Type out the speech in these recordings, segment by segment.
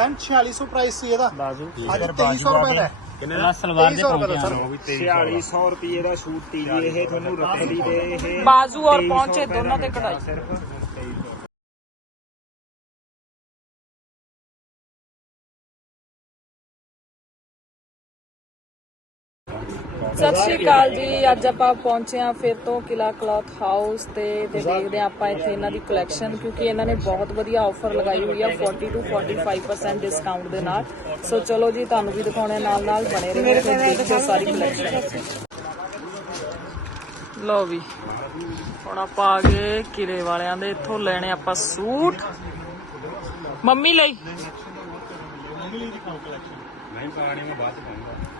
Pant 4600 price ਸੀ ਇਹਦਾ। ਬਾਜੂ। ਅੱਜ 2300 ਰੁਪਏ ਦਾ ਹੈ। ਕਿੰਨੇ ਦਾ? ਸਲਵਾਰ ਦੇ 2300 ਰੁਪਏ ਦਾ ਪਹੁੰਚਿਆ ਸਰ 4600 ਰੁਪਏ ਦਾ ਸ਼ੂਟ ਟੀ ਜੀ ਇਹ ਤੁਹਾਨੂੰ ਰੱਖੜੀ ਦੇ ਇਹ ਬਾਜ਼ੂ ਔਰ 2300 ਪਹੁੰਚੇ ਦੋਨਾਂ ਦਾ ਤੇ ਕਢਾਈ। ਸਿਰਫ। ਸਤਿ ਸ਼੍ਰੀ ਅਕਾਲ ਜੀ ਅੱਜ ਆਪਾਂ ਪਹੁੰਚੇ ਹਾਂ ਫਿਰ ਤੋਂ ਕਿਲਾ ਕਲੌਥ ਹਾਊਸ ਤੇ ਤੇ ਦੇਖਦੇ ਹਾਂ ਆਪਾਂ ਇੱਥੇ ਇਹਨਾਂ ਦੀ ਕਲੈਕਸ਼ਨ ਕਿਉਂਕਿ ਇਹਨਾਂ ਨੇ ਬਹੁਤ ਵਧੀਆ ਆਫਰ ਲਗਾਈ ਹੋਈ ਆ 40 ਤੋਂ 45% ਡਿਸਕਾਊਂਟ ਦੇ ਨਾਲ। ਸੋ ਚਲੋ ਜੀ ਤੁਹਾਨੂੰ ਵੀ ਦਿਖਾਉਣੇ ਨਾਲ ਨਾਲ ਬਣੇ ਰਹੋ ਤੇ ਦੇਖਿਓ ਸਾਰੀ ਕਲੈਕਸ਼ਨ ਲਓ ਵੀ ਹੁਣ ਆਪਾਂ ਆ ਗਏ ਕਿਲੇ ਵਾਲਿਆਂ ਦੇ ਇੱਥੋਂ ਲੈਣੇ ਆਪਾਂ ਸੂਟ। ਮੰਮੀ ਲਈ। ਨਹੀਂ ਪਾਣੀ ਮੈਂ ਬਾਅਦ ਚ ਪਾਉਂਗਾ।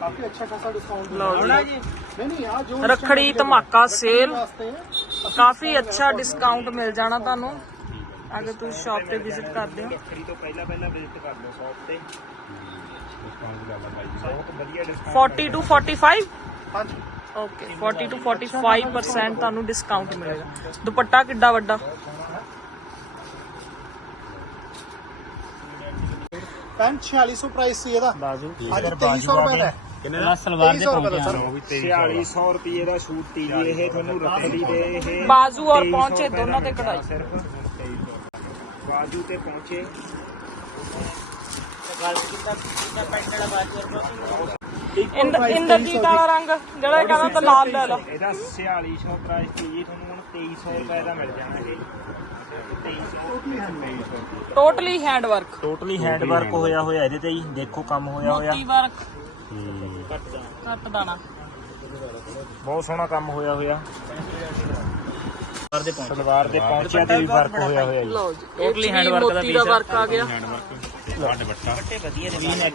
ਕਾਫੀ ਅੱਛਾ ਖਾਸਾ ਡਿਸਕਾਊਂਟ ਲਓ ਆਉਣਾ ਜੀ ਜੀ ਨਹੀਂ ਨਹੀਂ ਆ ਜੋ ਰੱਖੜੀ ਧਮਾਕਾ ਸੇਲ ਵਾਸਤੇ ਕਾਫੀ ਅੱਛਾ ਡਿਸਕਾਊਂਟ ਮਿਲ ਜਾਣਾ ਤੁਹਾਨੂੰ ਅਗਰ ਤੁਸੀਂ ਸ਼ਾਪ ਤੇ ਵਿਜ਼ਿਟ ਕਰਦੇ ਹੋ ਰੱਖੜੀ ਤੋਂ ਪਹਿਲਾਂ ਪਹਿਲਾਂ ਵਿਜ਼ਿਟ ਕਰ ਲਓ ਸ਼ਾਪ ਤੇ ਬਹੁਤ ਵਧੀਆ ਡਿਸਕਾਊਂਟ 40 to 45 ਹਾਂਜੀ ਓਕੇ 40 to 45% ਤੁਹਾਨੂੰ ਡਿਸਕਾਊਂਟ ਮਿਲੇਗਾ ਦੁਪੱਟਾ ਕਿੱਡਾ ਵੱਡਾ ਪੈਂਟ 4600 ਪ੍ਰਾਈਸ ਸੀ ਇਹਦਾ ਬਾਜੂ ਅੱਜ 2300 ਰੁਪਏ ਦਾ ਹੈ। ਕਿੰਨੇ ਦਾ? ਸਲਵਾਰ ਦੇ 2300 ਰੁਪਏ ਦਾ ਪਹੁੰਚਿਆ ਸਰ। 4600 ਰੁਪਏ ਦਾ ਸ਼ੂਟ ਟੀ ਜੀ ਇਹ ਤੁਹਾਨੂੰ ਰੱਖੜੀ ਦੇ ਇਹ ਬਾਜ਼ੂ ਔਰ 2300 ਪਹੁੰਚੇ ਰੁਪਏ ਦੋਨਾਂ ਤੇ ਦਾ ਕਢਾਈ। ਸਿਰਫ। 2300 ਬਾਜੂ ਤੇ ਪਹੁੰਚੇ। ਇੰਦ- ਇੰਦਰਜੀਤ ਵਾਲਾ ਰੰਗ ਜਿਹੜਾ ਕਹਿੰਦਾ ਤਾਂ ਲਾਲ ਲੈ ਲਾ ਇਹਦਾ 4600 ਪ੍ਰਾਈਸ ਟੀ ਜੀ ਤੁਹਾਨੂੰ ਹੁਣ 2300 ਰੁਪਏ ਦਾ ਮਿਲ ਜਾਣਾ ਇਹ। 2300 totally hand work totally hand work ਹੋਇਆ ਹੋਇਆ ਇਹਦੇ ਤੇ ਹੀ। ਦੇਖੋ ਕੰਮ ਹੋਇਆ ਹੋਇਆ ਮੋਤੀ ਵਰਕ ਕੱਟ ਦਾਣਾ। ਬਹੁਤ ਸੋਹਣਾ ਕੰਮ ਹੋਇਆ ਹੋਇਆ। ਸਲਵਾਰ ਦੇ ਪਹੁੰਚੇ। ਸਲਵਾਰ ਦੇ ਪਹੁੰਚਿਆ ਤੇ ਵੀ ਵਰਕ ਹੋਇਆ ਹੋਇਆ ਜੀ। ਲਓ ਜੀ Totally ਇਹ 'ਚ ਵੀ hand work ਦਾ ਮੋਤੀ ਦਾ। ਵਰਕ ਆ। ਗਿਆ। ਬੱਟੇ ਵਧੀਆ ਨੇ ਵੀ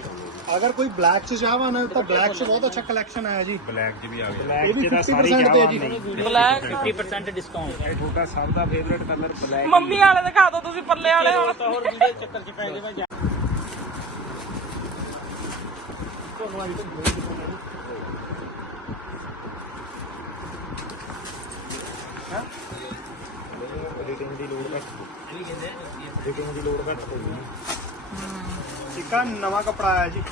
ਅਗਰ ਕੋਈ ਬਲੈਕ ਚ ਚਾਹਵਾ ਨਾ ਤਾਂ ਬਲੈਕ ਚ ਬਹੁਤ ਅੱਛਾ ਕਲੈਕਸ਼ਨ ਆਇਆ ਜੀ। ਬਲੈਕ ਚ ਵੀ ਆ ਗਿਆ। ਇਹ ਵੀ ਚ ਤਾਂ ਸਾਰੀ 50% ਤੇ ਜੀ। ਬਲੈਕ 50% ਡਿਸਕਾਊਂਟ ਇਹ ਤੁਹਾਡਾ ਸਭ ਦਾ ਫੇਵਰੇਟ ਕਲਰ ਬਲੈਕ ਮੰਮੀ ਵਾਲੇ ਦਿਖਾ ਦਿਓ ਤੁਸੀਂ ਪੱਲੇ ਵਾਲੇ ਹੁਣ। ਹੋਰ ਵੀਡੀਓ ਚੱਕਰ ਚ ਪੈ ਜਾਵੇ ਰੇਟਿੰਗ ਦੀ ਲੋੜ ਘੱਟ ਰੇਟਿੰਗ ਦੀ ਲੋੜ ਘੱਟ ਹੋਈ ਆ ਨਵਾਂ ਕੱਪੜਾ ਆਇਆ ਜੀ। ਇਹ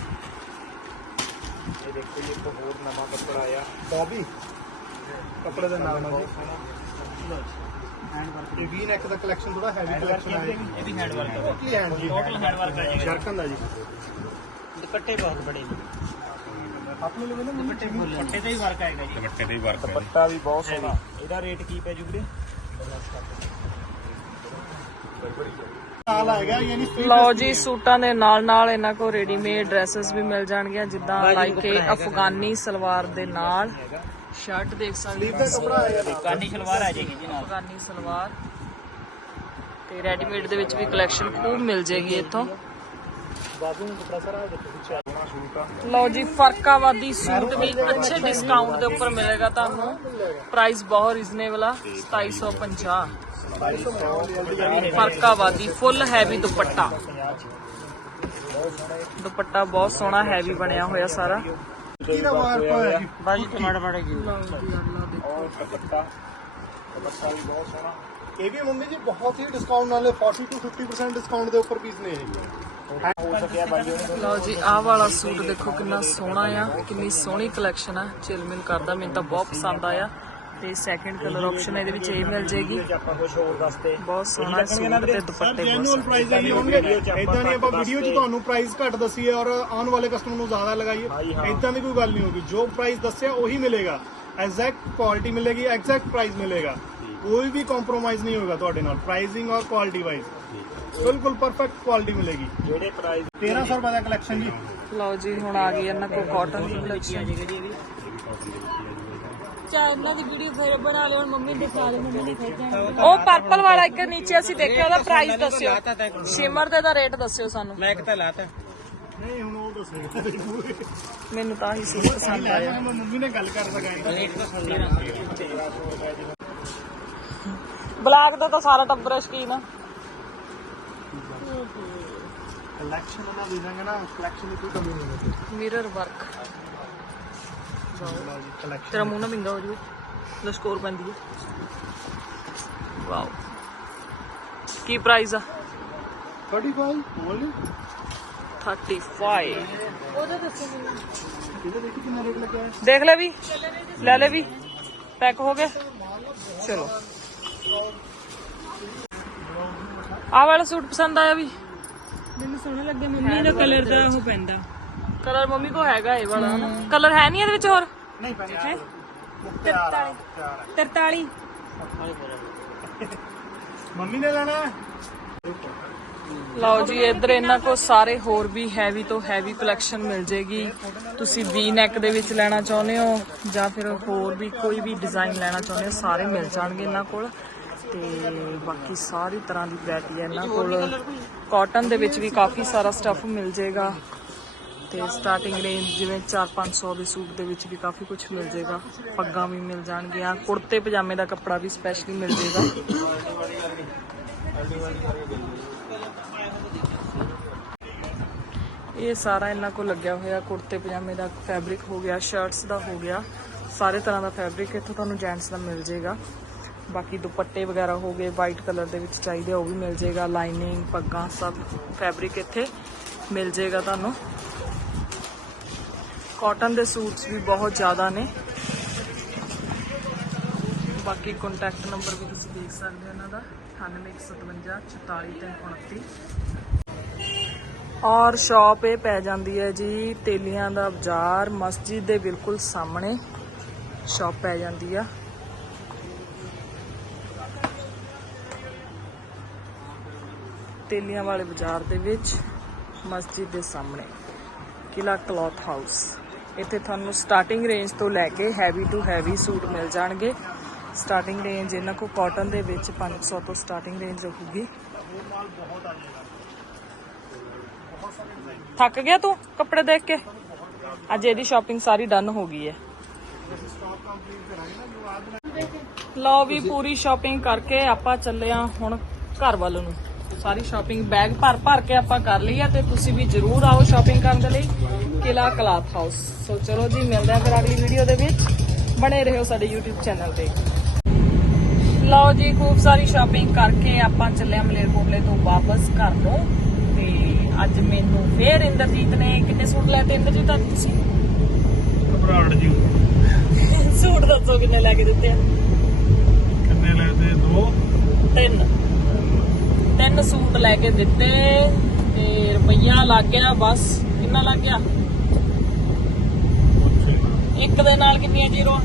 ਦੇਖੋ ਜੀ ਇੱਕ ਹੋਰ ਨਵਾਂ ਕੱਪੜਾ ਆਇਆ ਬੌਬੀ ਕੱਪੜੇ ਦਾ ਨਾਮ ਹੈ ਜੀ। ਇਹ ਵੀ ਨੈਕ ਦਾ ਕਲੈਕਸ਼ਨ ਥੋੜਾ ਹੈਵੀ ਕਲੈਕਸ਼ਨ ਜੀ। ਇਹ ਵੀ ਹੈਂਡ ਵਰਕ ਹੈ ਹੈਂਡ ਟੋਟਲ ਹੈਂਡ ਵਰਕ ਹੈ ਜੀ। ਜਰਕਨ ਦਾ ਜੀ। ਦੁਪੱਟੇ ਬਹੁਤ ਬੜੇ ਨੇ। ਦੁਪੱਟੇ ਦੁਪੱਟੇ ਤੇ ਹੀ ਵਰਕ ਆਏਗਾ ਜੀ। ਦੁਪੱਟਾ ਵੀ ਬਹੁਤ ਸੋਹਣਾ। ਇਹਦਾ ਰੇਟ ਕੀ ਪੈ ਜੂ ਵੀਰੇ ਨਾਲ ਆਏਗਾ ਯਾਨੀ free ਲਓ ਜੀ ਸੂਟਾਂ ਦੇ ਨਾਲ ਨਾਲ ਇਹਨਾਂ ਕੋਲ ਰੈਡੀਮੇਡ ਡਰੈਸਸ ਵੀ ਮਿਲ ਜਾਣਗੀਆਂ ਜਿੱਦਾਂ ਲਾਈਕ ਕਿ ਅਫਗਾਨੀ ਸਲਵਾਰ ਦੇ ਨਾਲ। ਸ਼ਰਟ ਦੇਖ ਸਕਦੇ ਹੋ ਕੱਪੜਾ ਆਏਗਾ ਕਾਨੀ ਸਲਵਾਰ ਆ ਜਾਏਗੀ ਜੀ ਨਾਲ। ਅਫਗਾਨੀ ਸਲਵਾਰ। ਤੇ ਰੈਡੀਮੇਡ ਦੇ ਵਿੱਚ ਵੀ ਕਲੈਕਸ਼ਨ ਖੂਬ ਮਿਲ ਜੇਗੀ ਇੱਥੋਂ। ਬਾਜੂ ਨੂੰ ਕੱਪੜਾ ਸਾਰਾ ਦੇਖੋ ਪਿੱਛੇ ਸੋਹਣਾ ਸੂਟ ਆ ਲਓ ਜੀ, ਫਰਕਾਵਾਦੀ ਸੂਟ ਵੀ ਅੱਛੇ ਡਿਸਕਾਊਂਟ ਦੇ ਉੱਪਰ ਮਿਲੇਗਾ ਤੁਹਾਨੂੰ। ਪ੍ਰਾਈਸ ਬਹੁਤ ਰੀਜ਼ਨੇਬਲ ਆ 2750 ਫਰਕਾਵਾਦੀ ਫੁੱਲ ਹੈਵੀ ਦੁਪੱਟਾ। ਦੁਪੱਟਾ ਬਹੁਤ ਸੋਹਣਾ ਹੈਵੀ ਬਣਿਆ ਹੋਇਆ ਸਾਰਾ। ਕੀ ਦਾ ਵਾਰ ਪਾਇਆ ਜੀ ਬਾਜੀ ਟਮਾਟਰ ਮਾੜੇ ਜੀ। ਔਰ ਦੁਪੱਟਾ ਦੁਪੱਟਾ ਵੀ ਬਹੁਤ ਸੋਹਣਾ ਇਹ ਵੀ ਮੰਮੀ ਜੀ, ਬਹੁਤ ਹੀ ਡਿਸਕਾਊਂਟ ਨਾਲੇ 40 ਤੋਂ 50% ਡਿਸਕਾਊਂਟ ਦੇ ਉੱਪਰ ਪੀਸ ਨੇ ਇਹ। ਲਓ ਜੀ ਆਹ ਵਾਲਾ ਸੂਟ ਦੇਖੋ ਕਿੰਨਾ ਸੋਹਣਾ ਆ ਕਿੰਨੀ ਸੋਹਣੀ ਕਲੈਕਸ਼ਨ ਆ। ਚਿਲਮਿਲ ਕਰਦਾ ਮੈਨੂੰ ਤਾਂ ਬਹੁਤ ਪਸੰਦ ਆਇਆ। ਤੇ ਸੈਕੰਡ ਕਲਰ ਆਪਸ਼ਨ ਇਹਦੇ ਵਿੱਚ ਇਹ ਮਿਲ ਜੇਗੀ। ਬਹੁਤ ਸੋਹਣਾ ਸੂਟ ਤੇ ਦੁਪੱਟੇ ਬਹੁਤ ਜੈਨੂਅਲ। ਪ੍ਰਾਈਸ ਹੀ ਹੋਣਗੇ। ਇਦਾਂ ਨਹੀਂ ਆਪਾਂ ਵੀਡੀਓ 'ਚ ਤੁਹਾਨੂੰ ਪ੍ਰਾਈਸ ਘੱਟ ਦਸੀਏ ਔਰ ਆਉਣ ਵਾਲੇ ਕਸਟਮਰ ਨੂੰ ਜ਼ਿਆਦਾ ਲਗਾਈਏ। ਇਦਾਂ ਦੀ ਕੋਈ ਗੱਲ ਨਹੀਂ ਹੋਗੀ ਜੋ ਪ੍ਰਾਈਸ ਦੱਸਿਆ ਉਹੀ ਮਿਲੇਗਾ। ਐਗਜ਼ੈਕਟ ਕੁਆਲਿਟੀ ਮਿਲੇਗੀ ਐਗਜ਼ੈਕਟ ਪ੍ਰਾਈਸ ਮਿਲੇਗਾ। ਕੋਈ ਵੀ ਕੰਪਰੋਮਾਈਜ਼ ਨਹੀਂ ਹੋਗਾ ਤੁਹਾਡੇ ਨਾਲ ਪ੍ਰਾਈਸਿੰਗ ਔਰ ਕੁਆਲਿਟੀ ਵਾਈਜ਼ ਬਿਲਕੁਲ ਪਰਫੈਕਟ ਕੁਆਲਿਟੀ ਮਿਲੇਗੀ। ਜਿਹੜੇ ਪ੍ਰਾਈਸ 1300 ਰੁਪਏ ਦਾ ਕਲੈਕਸ਼ਨ ਜੀ। ਲਓ ਜੀ ਹੁਣ ਆ ਗਈ ਇਹਨਾਂ ਕੋਲ ਕਾਟਨ ਦੀ ਕਲੈਕਸ਼ਨ ਚਾਹ ਇਹਨਾਂ ਦੀ ਵੀਡੀਓ ਫਿਰ ਬਣਾ ਲਿਓ ਹੁਣ ਮੰਮੀ ਦਿਖਾ ਦੇ ਮੰਮੀ ਨੇ ਖੇਚਣਾ ਉਹ ਪਰਪਲ ਵਾਲਾ ਇੱਕ ਨੀਚੇ ਅਸੀਂ ਦੇਖਿਆ ਉਹਦਾ ਪ੍ਰਾਈਸ ਦੱਸਿਓ। ਸ਼ਿਮਰ ਦੇ ਦਾ ਰੇਟ ਦੱਸਿਓ ਸਾਨੂੰ। ਮੈਂ ਇੱਕ ਤਾਂ ਲਾਤਾ। ਨਹੀਂ ਹੁਣ ਉਹ ਦੱਸੇਗਾ ਮੈਨੂੰ ਤਾਂ ਹੀ ਸੂਟ ਪਸੰਦ ਆਇਆ ਮੈਂ ਮੰਮੀ ਨੇ ਗੱਲ ਕਰ ਲਗਾਈ ਰੇਟ ਤਾਂ ਸੁਣ ਲੈਣਾ ਬਲੈਕ ਦਾ ਤਾਂ ਸਾਰਾ ਟੱਬਰ ਸ਼ਕੀਨ। ਆ ਕਲੈਕਸ਼ਨ ਉਹਨਾਂ ਦੇ ਦਾਂਗੇ ਨਾ ਕਲੈਕਸ਼ਨ ਦੀ ਕੋਈ ਕਮੀ ਨਹੀਂ ਹੋਣੀ ਮਿਰਰ ਵਰਕ ਲਓ ਜੀ ਕਲੈਕਸ਼ਨ ਤੇਰਾ ਮੂੰਹ ਨਾ ਵਿੰਗਾ ਹੋ ਜਵੇ ਦਾ ਸਕੋਰ ਪੈਂਦੀ ਹੈ। ਵਾਓ ਕੀ ਪ੍ਰਾਈਸ ਆ? 35 ਬੋਲ 35 ਕਿਹਦੇ ਦੇਖੀ ਕਿੰਨਾ ਰੇਟ ਲੱਗਿਆ? ਹੈ ਦੇਖ ਲੈ ਵੀ। ਲੈ ਲੈ ਵੀ। ਪੈਕ ਹੋ ਗਏ ਚਲੋ। ਆਹ ਵਾਲਾ ਸੂਟ ਪਸੰਦ ਆਇਆ ਵੀ? ਮੈਨੂੰ ਸੋਹਣਾ ਲੱਗੇ ਮੰਮੀ ਦਾ ਕਲਰ ਦਾ ਉਹ ਪੈਂਦਾ। ਕਲਰ ਮੰਮੀ ਕੋ ਹੈਗਾ ਇਹ ਵਾਲਾ ਹਨਾ? ਕਲਰ ਹੈ ਨਹੀਂ ਇਹਦੇ ਵਿੱਚ ਹੋਰ? ਨਹੀਂ ਪੈਣੀ ਹੈ? ਪਿਆਰ ਆ, 43 ਪਿਆਰ ਆ। 43 ਮੰਮੀ ਨੇ ਲੈਣਾ ਹੈ? ਲਓ ਜੀ ਇੱਧਰ ਇਹਨਾਂ ਕੋ ਸਾਰੇ ਹੋਰ ਵੀ ਹੈਵੀ ਤੋਂ ਹੈਵੀ ਕਲੈਕਸ਼ਨ ਮਿਲ ਜੇਗੀ। ਤੁਸੀਂ ਵੀ ਨੈਕ ਦੇ ਵਿੱਚ ਲੈਣਾ ਚਾਹੁੰਦੇ ਹੋ ਜਾਂ ਫਿਰ ਹੋਰ ਵੀ ਕੋਈ ਵੀ ਡਿਜ਼ਾਈਨ ਲੈਣਾ ਚਾਹੁੰਦੇ ਹੋ ਸਾਰੇ ਮਿਲ ਜਾਣਗੇ ਇਹਨਾਂ ਕੋਲ। ਤੇ ਬਾਕੀ ਸਾਰੀ ਤਰ੍ਹਾਂ ਦੀ ਵੈਰਾਈਟੀ ਹੈ। ਇਹਨਾਂ ਕੋਲ ਕਾਟਨ ਦੇ ਵਿੱਚ ਵੀ ਕਾਫੀ ਸਾਰਾ ਸਟੱਫ ਮਿਲ ਜੇਗਾ ਤੇ ਸਟਾਰਟਿੰਗ ਰੇਂਜ ਜਿਵੇਂ 4-500 ਦੇ ਸੂਟ ਦੇ ਵਿੱਚ ਵੀ ਕਾਫੀ ਕੁਝ ਮਿਲ ਜੇਗਾ ਪੱਗਾਂ ਵੀ ਮਿਲ ਜਾਣਗੀਆਂ। ਕੁੜਤੇ, ਪਜਾਮੇ ਦਾ ਕੱਪੜਾ ਵੀ ਸਪੈਸ਼ਲੀ ਮਿਲ ਜੇਗਾ ਇਹ ਸਾਰਾ ਇਹਨਾਂ ਕੋਲ ਲੱਗਿਆ ਹੋਇਆ। ਕੁੜਤੇ, ਪਜਾਮੇ ਦਾ ਫੈਬਰਿਕ ਹੋ ਗਿਆ ਸ਼ਰਟਸ ਦਾ ਹੋ ਗਿਆ। ਸਾਰੇ ਤਰ੍ਹਾਂ ਦਾ ਫੈਬਰਿਕ ਇੱਥੋਂ ਤੁਹਾਨੂੰ ਜੈਂਟਸ ਦਾ ਮਿਲ ਜੇਗਾ ਬਾਕੀ ਦੁਪੱਟੇ ਵਗੈਰਾ ਹੋ ਗਏ ਵਾਈਟ ਕਲਰ ਦੇ ਵਿੱਚ ਚਾਹੀਦੇ ਉਹ ਵੀ ਮਿਲ ਜੇਗਾ ਲਾਈਨਿੰਗ ਪੱਗਾਂ, ਸਭ ਫੈਬਰਿਕ ਇੱਥੇ ਮਿਲ ਜੇਗਾ ਤੁਹਾਨੂੰ। ਕਾਟਨ ਦੇ ਸੂਟਸ ਵੀ ਬਹੁਤ ਜ਼ਿਆਦਾ ਨੇ। ਬਾਕੀ ਕੰਟੈਕਟ ਨੰਬਰ ਵੀ ਤੁਸੀਂ ਦੇਖ ਸਕਦੇ ਹੋ ਇਹਨਾਂ ਦਾ 9857 44329 ਔਰ ਸ਼ਾਪ ਇਹ ਪੈ ਜਾਂਦੀ ਹੈ ਜੀ, ਤੇਲੀਆਂ ਦਾ ਬਾਜ਼ਾਰ, ਮਸਜਿਦ ਦੇ ਬਿਲਕੁਲ ਸਾਹਮਣੇ ਸ਼ਾਪ ਪੈ ਜਾਂਦੀ ਆ। ਤੇਲੀਆਂ ਵਾਲੇ ਬਾਜ਼ਾਰ ਦੇ ਵਿੱਚ ਮਸਜਿਦ ਦੇ ਸਾਹਮਣੇ ਕਿਲਾ ਕਲੌਥ ਹਾਊਸ। ਇੱਥੇ ਤੁਹਾਨੂੰ ਸਟਾਰਟਿੰਗ ਰੇਂਜ ਤੋਂ ਲੈ ਕੇ ਹੈਵੀ ਟੂ ਹੈਵੀ ਸੂਟ ਮਿਲ ਜਾਣਗੇ। ਸਟਾਰਟਿੰਗ ਰੇਂਜ ਇਹਨਾਂ ਕੋ ਕਾਟਨ ਦੇ ਵਿੱਚ 500 ਤੋਂ ਸਟਾਰਟਿੰਗ ਰੇਂਜ ਰਹੂਗੀ ਥੱਕ ਗਿਆ ਤੂੰ ਕੱਪੜੇ ਦੇਖ ਕੇ? ਅੱਜ ਇਹਦੀ ਸ਼ਾਪਿੰਗ ਸਾਰੀ ਡਨ ਹੋ ਗਈ ਹੈ। ਲਓ ਵੀ ਪੂਰੀ ਸ਼ਾਪਿੰਗ ਕਰਕੇ ਆਪਾਂ ਚੱਲੇ ਆ ਹੁਣ ਘਰ ਵੱਲ ਨੂੰ। ਸਾਰੀ ਸ਼ਾਪਿੰਗ ਬੈਗ ਭਰ ਭਰ ਕੇ ਆਪਾਂ ਕਰ ਲਈ ਆ ਤੇ ਤੁਸੀਂ ਵੀ ਜਰੂਰ ਆਓ ਸ਼ਾਪਿੰਗ ਕਰਨ ਦੇ ਲਈ ਕਿਲਾ ਕਲਾਥ ਹਾਊਸ ਸੋ ਚਲੋ ਜੀ ਮਿਲਦੇ ਆ ਫਿਰ ਅਗਲੀ ਵੀਡੀਓ ਦੇ ਵਿੱਚ। ਬਣੇ ਰਹੋ ਸਾਡੇ YouTube ਚੈਨਲ ਤੇ। ਲਓ ਜੀ ਖੂਬ ਸਾਰੀ ਸ਼ਾਪਿੰਗ ਕਰਕੇ ਆਪਾਂ ਚੱਲੇ ਆ ਮਲੇਰਕੋਟਲੇ ਤੋਂ ਵਾਪਸ ਘਰ ਨੂੰ। ਤੇ ਅੱਜ ਮੈਨੂੰ ਫੇਰ ਇੰਦਰਜੀਤ ਨੇ ਕਿੰਨੇ ਸੂਟ ਲਏ ਤੇ ਇੰਦਰਜੀਤ ਅੱਜ ਤੁਸੀਂ? ਘਬਰਾਹਟ ਜੀ। ਸੂਟ ਦੱਸੋ ਕਿੰਨੇ ਲੈ ਕੇ ਦਿੱਤੇ ਆ? ਕਿੰਨੇ ਲੈਦੇ ਦੋ। ਤਿੰਨ। ਤਿੰਨ ਸੂਟ ਲੈ ਕੇ ਦਿੱਤੇ ਤੇ ਰੁਪਈਆ ਲੱਗ ਗਿਆ ਬਸ। ਕਿੰਨਾ ਲੱਗ ਗਿਆ? ਇੱਕ ਦੇ ਨਾਲ ਕਿੰਨੀਆਂ ਜ਼ੀਰੋ ਹੈ?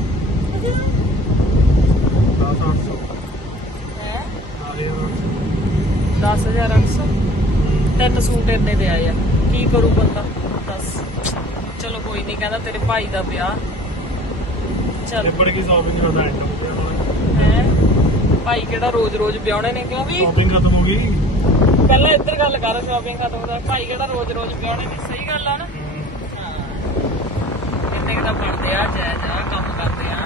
10800 ਤਿੰਨ ਸੂਟ ਇੰਨੇ ਦੇ ਆਏ ਆ। ਕੀ ਕਰੂ ਬੰਦਾ? ਦੱਸ ਚਲੋ ਕੋਈ ਨਹੀਂ ਕਹਿੰਦਾ ਤੇਰੇ ਭਾਈ ਦਾ ਵਿਆਹ। ਚਲ। ਬੜੀ ਕੀ ਸ਼ਾਪਿੰਗ ਕਰਦਾ ਹੈ ਹੈ ਭਾਈ ਕਿਹੜਾ ਰੋਜ਼-ਰੋਜ਼ ਵਿਆਹਣੇ ਨੇ ਕਿਉਂ ਵੀ ਸ਼ਾਪਿੰਗ ਖਤਮ ਹੋ ਗਈ। ਪਹਿਲਾਂ ਇੱਧਰ ਗੱਲ ਕਰ ਸ਼ਾਪਿੰਗ ਖਤਮ ਦਾ ਭਾਈ ਕਿਹੜਾ ਰੋਜ਼-ਰੋਜ਼ ਵਿਆਹਣੇ ਨੇ ਸਹੀ ਗੱਲ ਆ ਨਾ? ਕਿੰਨੇ ਕਿਦਾ ਬਣਦੇ ਆ ਜਾਇਜ਼ ਆ ਕੰਮ ਕਰਦੇ ਆ।